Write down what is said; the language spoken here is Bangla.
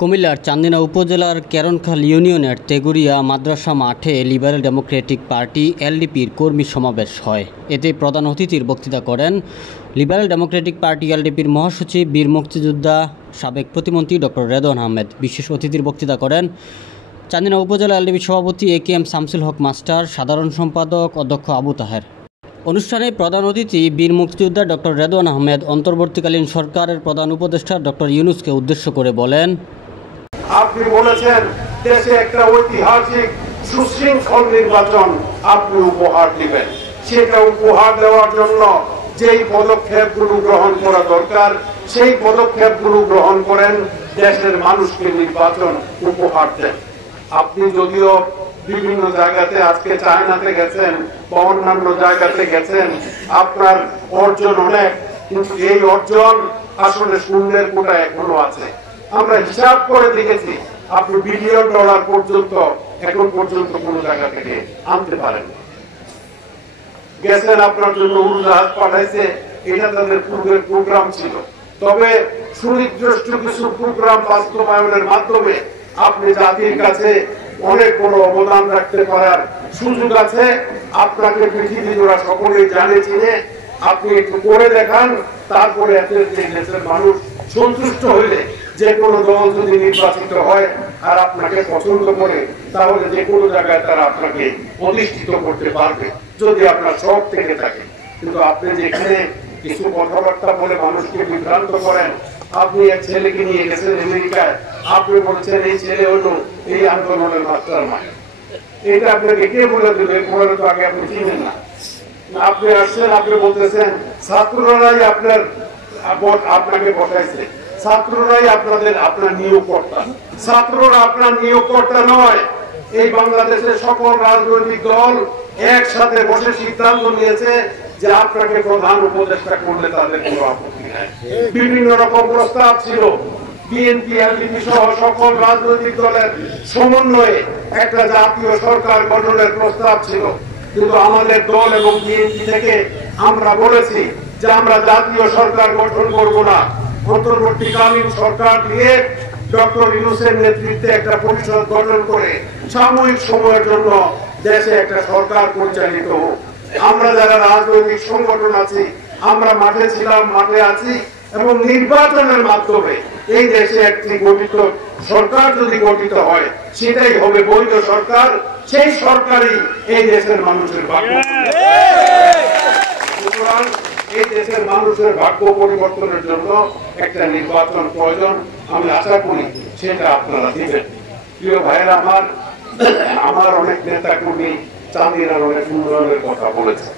কুমিল্লার চান্দিনা উপজেলার কেরনখাল ইউনিয়নের তেগুরিয়া মাদ্রাসা মাঠে লিবারেল ডেমোক্রেটিক পার্টি এলডিপির কর্মী সমাবেশ হয়। এতে প্রধান অতিথির বক্তৃতা করেন লিবারেল ডেমোক্রেটিক পার্টি এলডিপির মহাসচিব বীর মুক্তিযোদ্ধা সাবেক প্রতিমন্ত্রী ডক্টর রেদওয়ান আহমেদ। বিশেষ অতিথির বক্তৃতা করেন চান্দিনা উপজেলা এলডিপির সভাপতি একেএম শামসুল হক মাস্টার, সাধারণ সম্পাদক অধ্যক্ষ আবু তাহের। অনুষ্ঠানে প্রধান অতিথি বীর মুক্তিযোদ্ধা ডক্টর রেদওয়ান আহমেদ অন্তর্বর্তীকালীন সরকারের প্রধান উপদেষ্টা ডক্টর ইউনুসকে উদ্দেশ্য করে বলেন, আপনি বলেছেন দেশে একটা ঐতিহাসিক সুশৃঙ্খল নির্বাচন আপনি উপহার দিবেন। সেটা উপহার দেওয়ার জন্য যেই পদক্ষেপগুলো গ্রহণ করা দরকার সেই পদক্ষেপগুলো গ্রহণ করেন, দেশের মানুষকে নির্বাচন উপহার দেন। আপনি যদিও বিভিন্ন জায়গাতে আজকে চায়নাতে গেছেন বা অন্যান্য জায়গাতে গেছেন, আপনার অর্জন অনেক, কিন্তু এই অর্জন আসলে শূন্যের কোটা এখনো আছে। আমরা হিসাব করে দেখেছি আপনি বিলিয়ন ডলার পর্যন্ত এখন পর্যন্ত কোন জায়গা থেকে আনতে পারেন। গেছেন, আপনার জন্য উড়োজাহাজ পাঠাইছে, এটা তাদের পূর্বের প্রোগ্রাম ছিল। তবে সুনির্দিষ্ট কিছু প্রোগ্রাম বাস্তবায়নের মাধ্যমে আপনি জাতির কাছে অনেক বড় অবদান রাখতে পারার সুযোগ আছে। আপনাকে পৃথিবী জোড়া সকলেই জানে চিনে, আপনি একটু করে দেখান, তারপরে দেশের মানুষ সন্তুষ্ট হইলে যে কোনো দল যদি নির্বাচিত হয় আর আপনাকে পছন্দ করে, তাহলে যে কোনো জায়গায় তারা আপনাকে প্রতিষ্ঠিত করতে পারবে যদি আপনার সব থেকে থাকে। কিন্তু আপনি যেখানে কিছু কথাবার্তা বলে মানুষকে বিভ্রান্ত করেন, আপনি এক ছেলেকে নিয়ে গেছেন আমেরিকায়, আপনি বলছেন এই ছেলে হলো এই আন্দোলনের মাস্টারমাইন্ড। এটা আপনাকে কে বলে দেবে? বলে তো আগে আপনি চিনেন না। আপনি আসছেন, আপনি বলতেছেন ছাত্ররাই আপনাকে বসাইছে, ছাত্ররাই আপনার নিয়োগকর্তা। ছাত্ররা আপনার নিয়োগকর্তা নয়। এই বাংলাদেশের সকল রাজনৈতিক দল একসাথে বসে সিদ্ধান্ত নিয়েছে যে আপনাকে প্রধান উপদেষ্টা করলে তাদের কোনো আপত্তি নাই। বিভিন্ন রকম প্রস্তাব ছিল, বিএনপি এলডিপি সহ সকল রাজনৈতিক দলের সমন্বয়ে একটা জাতীয় সরকার গঠনের প্রস্তাব ছিল। কিন্তু আমাদের দল এবং বিএনপি থেকে আমরা বলেছি যে আমরা জাতীয় সরকার গঠন করব না, অন্তর্বর্তীকালীন সরকার দিয়ে ডক্টর ইউনূসের নেতৃত্বে একটা পরিষদ গঠন করে সাময়িক সময়ের জন্য দেশে একটা সরকার পরিচালিত হোক। আমরা যারা রাজনৈতিক সংগঠন আছি, আমরা মাঠে ছিলাম, মাঠে আছি, এবং নির্বাচনের মাধ্যমে এই দেশে একটি গঠিত সরকার যদি গঠিত হয় সেটাই হবে বৈধ সরকার। সেই সরকারই এই দেশের মানুষের ভাগ্য। সুতরাং এই দেশের মানুষের ভাগ্য পরিবর্তনের জন্য একটা নির্বাচন প্রয়োজন। আমি আশা করি সেটা আপনারা দিবেন। প্রিয় ভাইয়েরা, আমার অনেক নেতা কর্মী চান্দিনার অনেক উন্নয়নের কথা বলেছে।